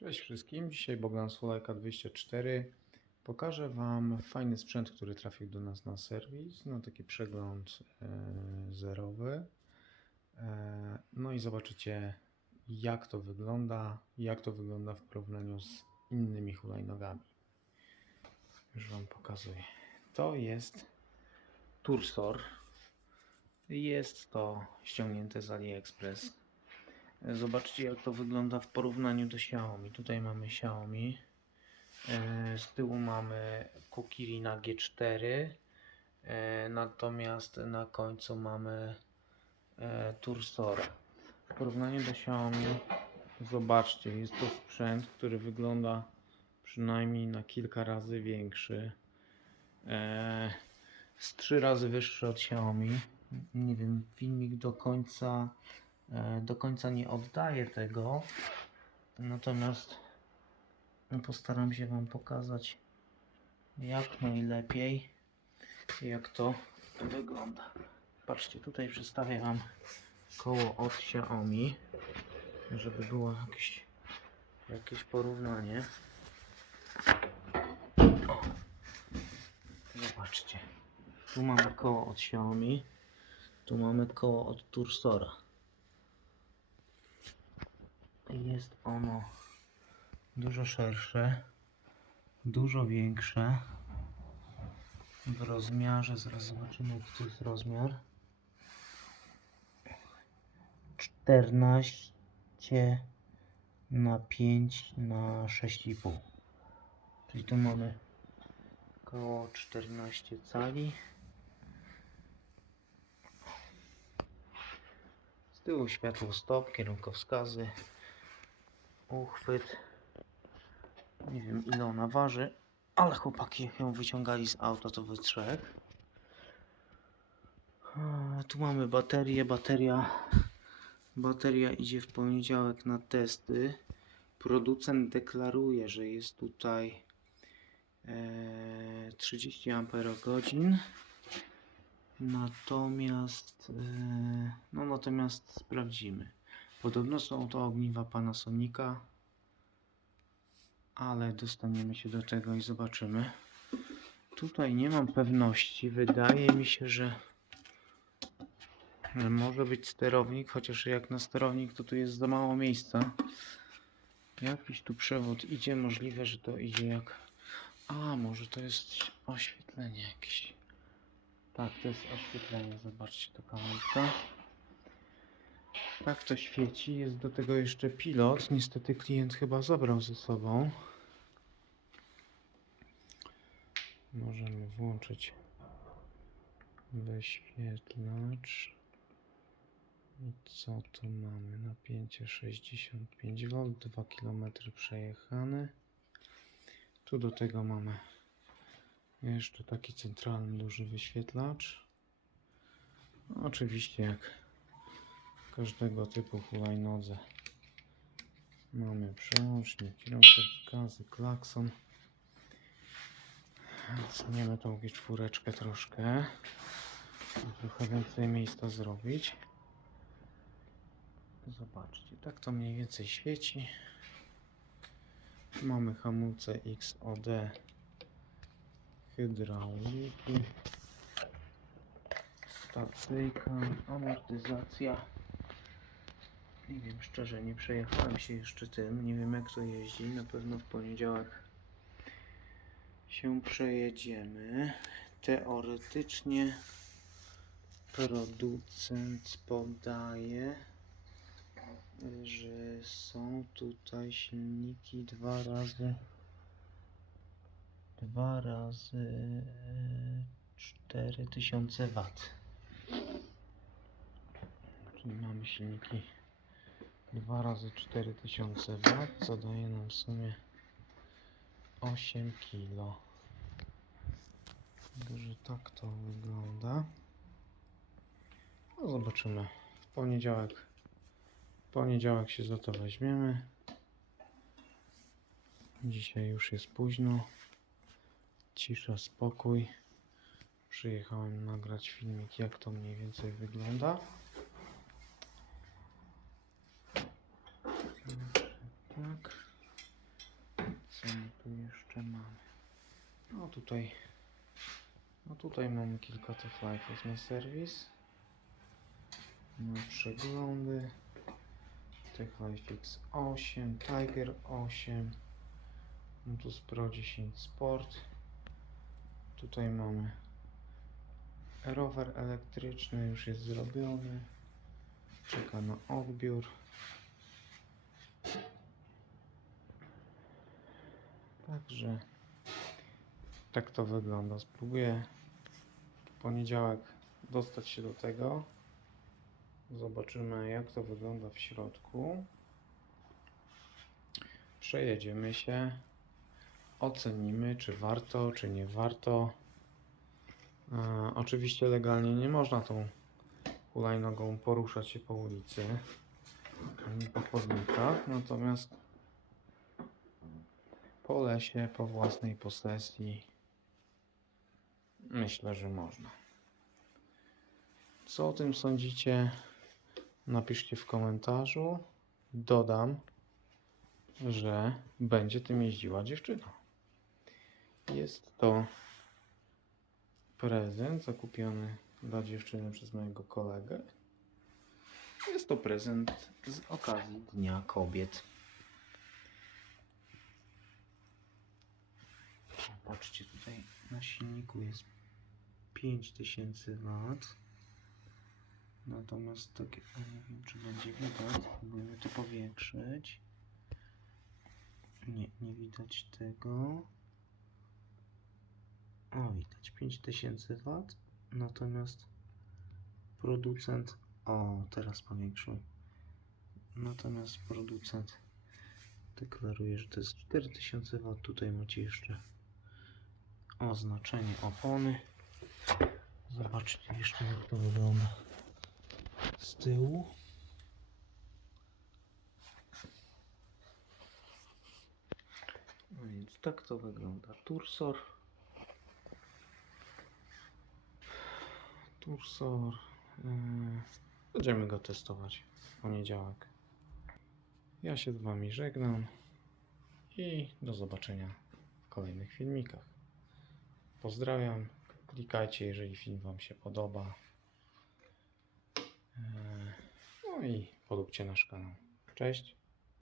Cześć wszystkim, dzisiaj Bogdan Sulajka 204. Pokażę Wam fajny sprzęt, który trafił do nas na serwis, no taki przegląd e, zerowy. E, no i zobaczycie jak to wygląda, jak to wygląda w porównaniu z innymi hulajnogami. Już Wam pokazuję. To jest Tursor. Jest to ściągnięte z AliExpress. Zobaczcie jak to wygląda w porównaniu do Xiaomi. Tutaj mamy Xiaomi. E, Z tyłu mamy Kokirina G4. e, Natomiast na końcu mamy e, Tursora. W porównaniu do Xiaomi zobaczcie, jest to sprzęt, który wygląda przynajmniej na kilka razy większy. Z trzy razy wyższy od Xiaomi. Nie wiem, filmik do końca do końca nie oddaję tego. Natomiast postaram się Wam pokazać jak najlepiej jak to wygląda. Patrzcie, tutaj przedstawię Wam koło od Xiaomi, żeby było jakieś, jakieś porównanie. O. Zobaczcie. Tu mamy koło od Xiaomi, tu mamy koło od Tursora. Jest ono dużo szersze, dużo większe w rozmiarze. Zaraz zobaczymy, jaki jest rozmiar. 14 na 5 na 6,5. Czyli tu mamy około 14 cali. Z tyłu światło stop, kierunkowskazy, uchwyt. Nie wiem ile ona waży, ale chłopaki ją wyciągali z auta to we trzech. Tu mamy baterię, bateria bateria idzie w poniedziałek na testy. Producent deklaruje, że jest tutaj e, 30 Ah. Natomiast e, no natomiast sprawdzimy. Podobno są to ogniwa Panasonica, ale dostaniemy się do tego i zobaczymy. Tutaj nie mam pewności. Wydaje mi się, że może być sterownik, chociaż jak na sterownik to tu jest za mało miejsca. Jakiś tu przewód idzie, możliwe, że to idzie jak... A, może to jest oświetlenie jakieś. Tak, to jest oświetlenie, zobaczcie to kamerka. Tak to świeci, jest do tego jeszcze pilot. Niestety klient chyba zabrał ze sobą. Możemy włączyć wyświetlacz. I co tu mamy? Napięcie 65 V, 2 km przejechane. Tu do tego mamy jeszcze taki centralny duży wyświetlacz. Oczywiście jak każdego typu hulajnodze mamy przełącznik, kierunek gazy, klakson. Zniemy tą G4 troszkę. Trochę więcej miejsca zrobić. Zobaczcie, tak to mniej więcej świeci. Mamy hamulce XOD hydrauliki, stacyjka, amortyzacja. Nie wiem, szczerze, nie przejechałem się jeszcze tym, nie wiem jak to jeździ, na pewno w poniedziałek się przejedziemy. Teoretycznie producent podaje że są tutaj silniki dwa razy dwa razy 4000 W. Czyli mamy silniki dwa razy 4000 W, co daje nam w sumie 8 kg. Także tak to wygląda. No zobaczymy. W poniedziałek w poniedziałek się za to weźmiemy. Dzisiaj już jest późno. Cisza, spokój. Przyjechałem nagrać filmik, jak to mniej więcej wygląda. Tak. Co my tu jeszcze mamy? No tutaj. No tutaj mamy kilka tych life'ów na serwis. No przeglądy. Tych LifeX 8, Tiger 8. No tu Pro 10 Sport. Tutaj mamy rower elektryczny, już jest zrobiony. Czeka na odbiór. Także tak to wygląda. Spróbuję w poniedziałek dostać się do tego. Zobaczymy jak to wygląda w środku. Przejedziemy się. Ocenimy, czy warto, czy nie warto. E, oczywiście legalnie nie można tą hulajnogą poruszać się po ulicy ani po chodnikach, natomiast po lesie, po własnej posesji myślę, że można. Co o tym sądzicie? Napiszcie w komentarzu. Dodam, że będzie tym jeździła dziewczyna. Jest to prezent zakupiony dla dziewczyny przez mojego kolegę. Jest to prezent z okazji Dnia Kobiet. Patrzcie, tutaj na silniku jest 5000 W. Natomiast takie, nie wiem czy będzie widać, spróbujemy to powiększyć. Nie, nie widać tego. O, widać 5000 W. Natomiast producent, o, teraz powiększył. Natomiast producent deklaruje, że to jest 4000 W. Tutaj macie jeszcze oznaczenie opony. Zobaczcie jeszcze jak to wygląda z tyłu. No więc tak to wygląda. Tursor. Tursor. Yy, Będziemy go testować w poniedziałek. Ja się z Wami żegnam i do zobaczenia w kolejnych filmikach. Pozdrawiam. Klikajcie, jeżeli film Wam się podoba. Yy, No i polubcie nasz kanał. Cześć.